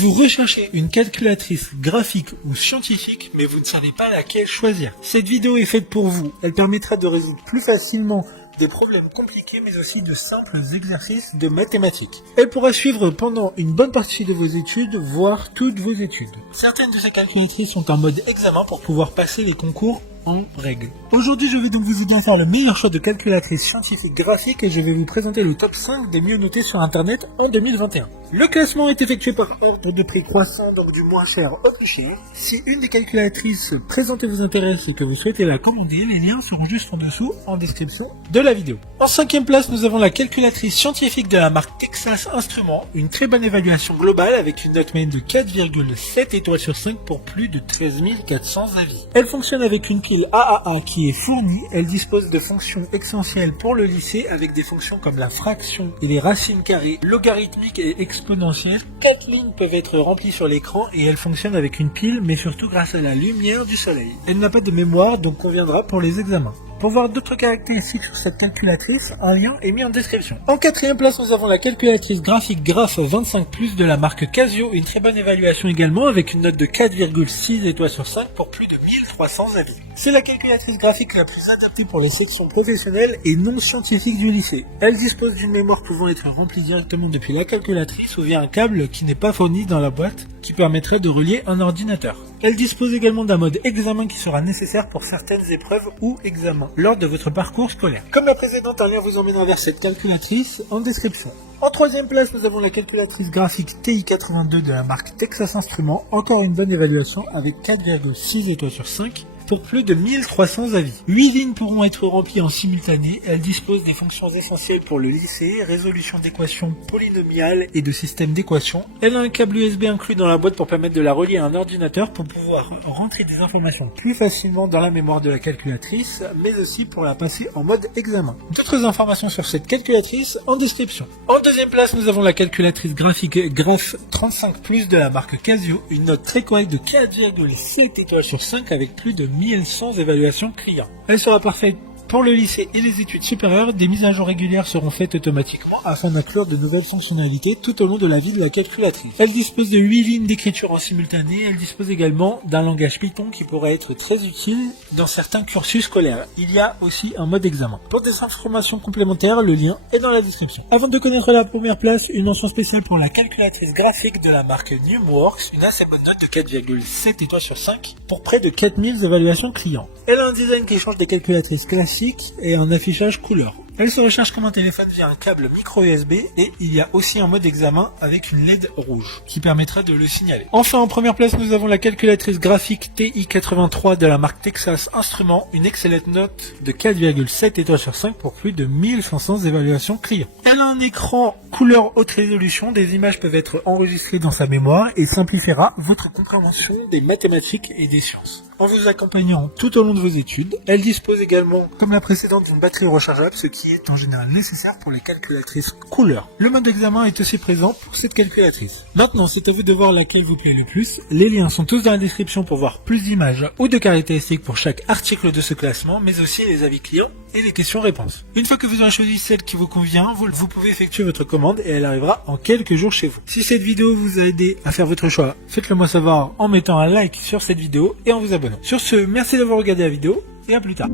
Vous recherchez une calculatrice graphique ou scientifique, mais vous ne savez pas laquelle choisir. Cette vidéo est faite pour vous. Elle permettra de résoudre plus facilement des problèmes compliqués, mais aussi de simples exercices de mathématiques. Elle pourra suivre pendant une bonne partie de vos études, voire toutes vos études. Certaines de ces calculatrices sont en mode examen pour pouvoir passer les concours en règle. Aujourd'hui, je vais donc vous aider à faire le meilleur choix de calculatrice scientifique graphique et je vais vous présenter le top 5 des mieux notés sur internet en 2021. Le classement est effectué par ordre de prix croissant, donc du moins cher au plus cher. Si une des calculatrices présentées vous intéresse et que vous souhaitez la commander, les liens seront juste en dessous en description de la vidéo. En 5e place, nous avons la calculatrice scientifique de la marque Texas Instruments, une très bonne évaluation globale avec une note moyenne de 4,7 étoiles sur 5 pour plus de 13 400 avis. Elle fonctionne avec une pile AAA qui est fournie. Elle dispose de fonctions essentielles pour le lycée avec des fonctions comme la fraction et les racines carrées, logarithmiques et exponentielles. 4 lignes peuvent être remplies sur l'écran et elle fonctionne avec une pile mais surtout grâce à la lumière du soleil. Elle n'a pas de mémoire donc conviendra pour les examens. Pour voir d'autres caractéristiques sur cette calculatrice, un lien est mis en description. En 4e place, nous avons la calculatrice graphique Graph 25+, de la marque Casio, une très bonne évaluation également avec une note de 4,6 étoiles sur 5 pour plus de 1300 avis. C'est la calculatrice graphique la plus adaptée pour les sections professionnelles et non scientifiques du lycée. Elle dispose d'une mémoire pouvant être remplie directement depuis la calculatrice ou via un câble qui n'est pas fourni dans la boîte qui permettrait de relier un ordinateur. Elle dispose également d'un mode examen qui sera nécessaire pour certaines épreuves ou examens lors de votre parcours scolaire. Comme la précédente, un lien vous emmènera vers cette calculatrice en description. En 3e place, nous avons la calculatrice graphique TI82 de la marque Texas Instruments, encore une bonne évaluation avec 4,6 étoiles sur 5. Pour plus de 1300 avis. 8 lignes pourront être remplies en simultané. Elle dispose des fonctions essentielles pour le lycée, résolution d'équations polynomiales et de systèmes d'équations. Elle a un câble USB inclus dans la boîte pour permettre de la relier à un ordinateur pour pouvoir rentrer des informations plus facilement dans la mémoire de la calculatrice, mais aussi pour la passer en mode examen. D'autres informations sur cette calculatrice en description. En 2e place, nous avons la calculatrice graphique Graph 35+, de la marque Casio, une note très correcte de 4,7 étoiles sur 5 avec plus de 1100 évaluations clients. Elle sera parfaite pour le lycée et les études supérieures. Des mises à jour régulières seront faites automatiquement afin d'inclure de nouvelles fonctionnalités tout au long de la vie de la calculatrice. Elle dispose de 8 lignes d'écriture en simultané. Elle dispose également d'un langage Python qui pourrait être très utile dans certains cursus scolaires. Il y a aussi un mode examen. Pour des informations complémentaires, le lien est dans la description. Avant de connaître la première place, une mention spéciale pour la calculatrice graphique de la marque Numworks, une assez bonne note de 4,7 étoiles sur 5 pour près de 4000 évaluations clients. Elle a un design qui change des calculatrices classiques et un affichage couleur. Elle se recharge comme un téléphone via un câble micro USB et il y a aussi un mode examen avec une LED rouge qui permettra de le signaler. Enfin, en première place, nous avons la calculatrice graphique TI83 de la marque Texas Instruments, une excellente note de 4,7 étoiles sur 5 pour plus de 1500 évaluations clients. Elle a un écran couleur haute résolution, des images peuvent être enregistrées dans sa mémoire et simplifiera votre compréhension des mathématiques et des sciences. En vous accompagnant tout au long de vos études, elle dispose également, comme la précédente, d'une batterie rechargeable, ce qui est en général nécessaire pour les calculatrices couleur. Le mode d'examen est aussi présent pour cette calculatrice. Maintenant, c'est à vous de voir laquelle vous plaît le plus. Les liens sont tous dans la description pour voir plus d'images ou de caractéristiques pour chaque article de ce classement, mais aussi les avis clients et les questions-réponses. Une fois que vous aurez choisi celle qui vous convient, vous pouvez effectuer votre commande et elle arrivera en quelques jours chez vous. Si cette vidéo vous a aidé à faire votre choix, faites-le moi savoir en mettant un like sur cette vidéo et en vous abonnant. Sur ce, merci d'avoir regardé la vidéo et à plus tard.